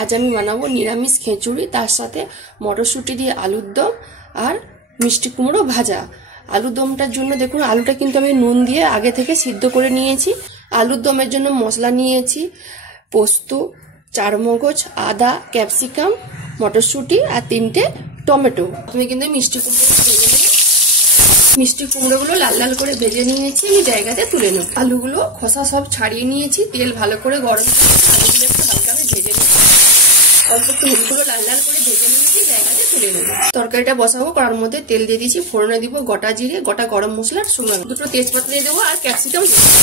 আজ আমি বানাবো নিরামিষ খিচুড়ি, তার সাথে মটরশুঁটি দিয়ে আলুর দম আর মিষ্টি কুমড়ো ভাজা। আলুর দমটার জন্য দেখুন আলুটা কিন্তু আমি নুন দিয়ে আগে থেকে সিদ্ধ করে নিয়েছি। আলুর দমের জন্য মশলা নিয়েছি পোস্ত, চারমগজ, আদা, ক্যাপসিকাম, মটরশুঁটি আর 3টে টমেটো। আমি কিন্তু মিষ্টি কুমড়ো ভেজে নেব। মিষ্টি কুমড়োগুলো লাল লাল করে ভেজে নিয়েছি, আমি জায়গাতে তুলে নেব। আলুগুলো খোসা সব ছাড়িয়ে নিয়েছি, তেল ভালো করে গরম করে আলুগুলো একটু হালকা ভেজে নেব। অল্প একটু হলুদগুলো লাল লাল করে ভেজে নিয়েছি, জায়গাতে তুলে নেব। তরকারিটা বসাবো, কড়ার মধ্যে তেল দিয়ে দিয়েছি, ফোড়নে দিব গোটা জিরে, গোটা গরম মশলা, শুকনো দুটো তেজপাতা দিয়ে দেবো আর ক্যাপসিকাম দিয়ে দেবো।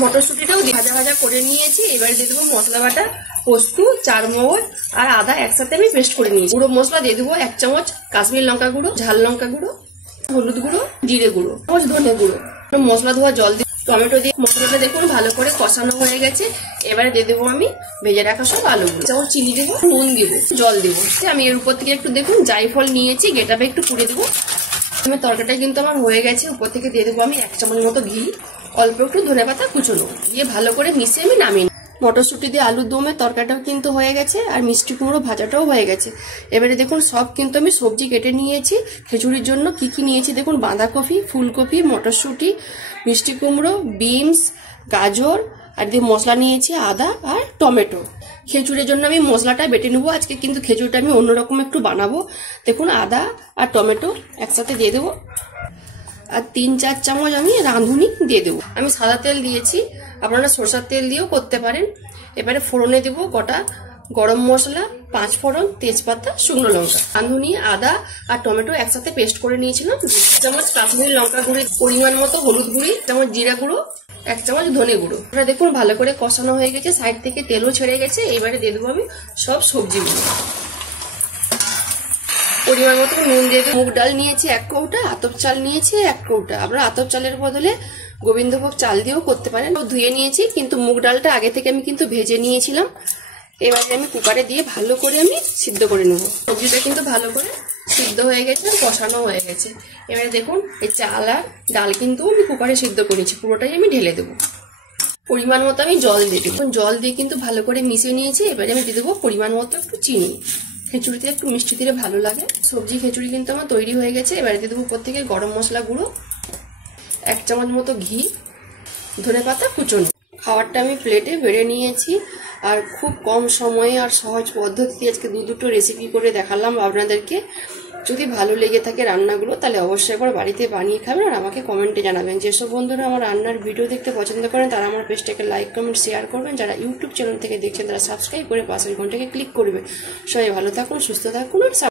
মটরশুঁটিটাও ভাজা ভাজা করে নিয়েছি। এবারে দিয়ে দেবো মশলা বাটা, পোস্ত, চারমগজ আর আদা একসাথে আমি পেস্ট করে নিয়েছি। গুঁড়ো মশলা দিয়ে দেবো 1 চামচ কাশ্মীর লঙ্কা গুঁড়ো, ঝাল লঙ্কা গুঁড়ো, হলুদ গুঁড়ো, জিরে গুঁড়ো, ধনে গুঁড়ো, মশলা ধোয়া জল দিয়ে টমেটো দিয়ে মশলাটা দেখুন ভালো করে কষানো হয়ে গেছে। এবারে দিয়ে দেবো আমি ভেজে রাখা সব আলুগুলো, চামচ চিনি দেবো, নুন দেবো, জল দেবো। আমি এর উপর থেকে একটু দেখুন জায়ফল নিয়েছি, গেটাবে একটু পুড়ে দেবো। আমার তরকারিটা কিন্তু আমার হয়ে গেছে। উপর থেকে দিয়ে দেবো আমি 1 চামচ মতো ঘি, অল্প একটু ধনেপাতা কুচোনো দিয়ে ভালো করে মিশিয়ে আমি নামিয়ে। মটরশুঁটি দিয়ে আলুর দমে তরকারিটাও কিন্তু হয়ে গেছে আর মিষ্টি কুমড়ো ভাজাটাও হয়ে গেছে। এবারে দেখুন সব কিন্তু আমি সবজি কেটে নিয়েছি। খিচুড়ির জন্য কি কি নিয়েছি দেখুন, বাঁধাকপি, ফুলকপি, মটরশুঁটি, মিষ্টি কুমড়ো, বিনস, গাজর আর দিয়ে মশলা নিয়েছি আদা আর টমেটো। খিচুড়ির জন্য আমি মশলাটা বেটে নেবো। আজকে কিন্তু খিচুড়িটা আমি অন্যরকম একটু বানাবো। দেখুন আদা আর টমেটো একসাথে দিয়ে দেবো আর 3-4 চামচ আমি রাঁধুনি দিয়ে দেবো। আমি সাদা তেল দিয়েছি, আপনারা সরষের তেল দিয়েও করতে পারেন। এবারে ফোড়নে দেবো গোটা গরম মশলা, 5 ফোড়ন, তেজপাতা, শুকনো লঙ্কা, রাঁধুনি, আদা আর টমেটো একসাথে পেস্ট করে নিয়েছিলাম। 2 চামচ কাশ্মীরি লঙ্কা গুঁড়ি, পরিমাণ মতো হলুদ গুঁড়ি, 1 চামচ জিরা গুঁড়ো, 1 চামচ ধনে গুঁড়ো। এটা দেখুন ভালো করে কষানো হয়ে গেছে, সাইড থেকে তেলও ছেড়ে গেছে। এবারে দিয়ে দেবো আমি সব সবজিগুলো। পরিমাণ মতো নুন দিয়ে দেবো। মুগ ডাল নিয়েছি 1 কৌটা, আতপ চাল নিয়েছি 1 কৌটা। আপনারা আতপ চালের বদলে গোবিন্দভোগ চাল দিয়েও করতে পারেন। ধুয়ে নিয়েছি, কিন্তু মুগ ডালটা আগে থেকে আমি কিন্তু ভেজে নিয়েছিলাম। এবারে আমি কুকারে দিয়ে ভালো করে আমি সিদ্ধ করে নেব। সবজিটা কিন্তু ভালো করে সিদ্ধ হয়ে গেছে, কষানো হয়ে গেছে। এবারে দেখুন এই চাল আর ডাল কিন্তু আমি কুকারে সিদ্ধ করেছি, পুরোটাই আমি ঢেলে দেবো। পরিমাণ মতো আমি জল দিয়ে দেবো। জল দিয়ে কিন্তু ভালো করে মিশিয়ে নিয়েছি। এবারে আমি দিয়ে দেবো পরিমাণ মতো একটু চিনি। খিচুড়িতে একটু মিষ্টি দিলে ভালো লাগে। সবজি খিচুড়ি কিন্তু আমার তৈরি হয়ে গেছে। এবারে দিয়ে দেবো উপর থেকে গরম মশলা গুঁড়ো, 1 চামচ মতো ঘি, ধনেপাতা কুচনো। খাবারটা আমি প্লেটে বেড়ে নিয়েছি আর খুব কম সময়ে আর সহজ পদ্ধতিতে আজকে দুটো রেসিপি করে দেখালাম আপনাদেরকে। যদি ভালো লেগে থাকে রান্নাগুলো, তাহলে অবশ্যই একবার বাড়িতে বানিয়ে খাবেন আর আমাকে কমেন্টে জানাবেন। যেসব বন্ধুরা আমার রান্নার ভিডিও দেখতে পছন্দ করেন তারা আমার পেজটাকে লাইক, কমেন্ট, শেয়ার করবেন। যারা ইউটিউব চ্যানেল থেকে দেখছেন তারা সাবস্ক্রাইব করে পাশের ঘন্টাকে ক্লিক করবেন। সবাই ভালো থাকুন, সুস্থ থাকুন আর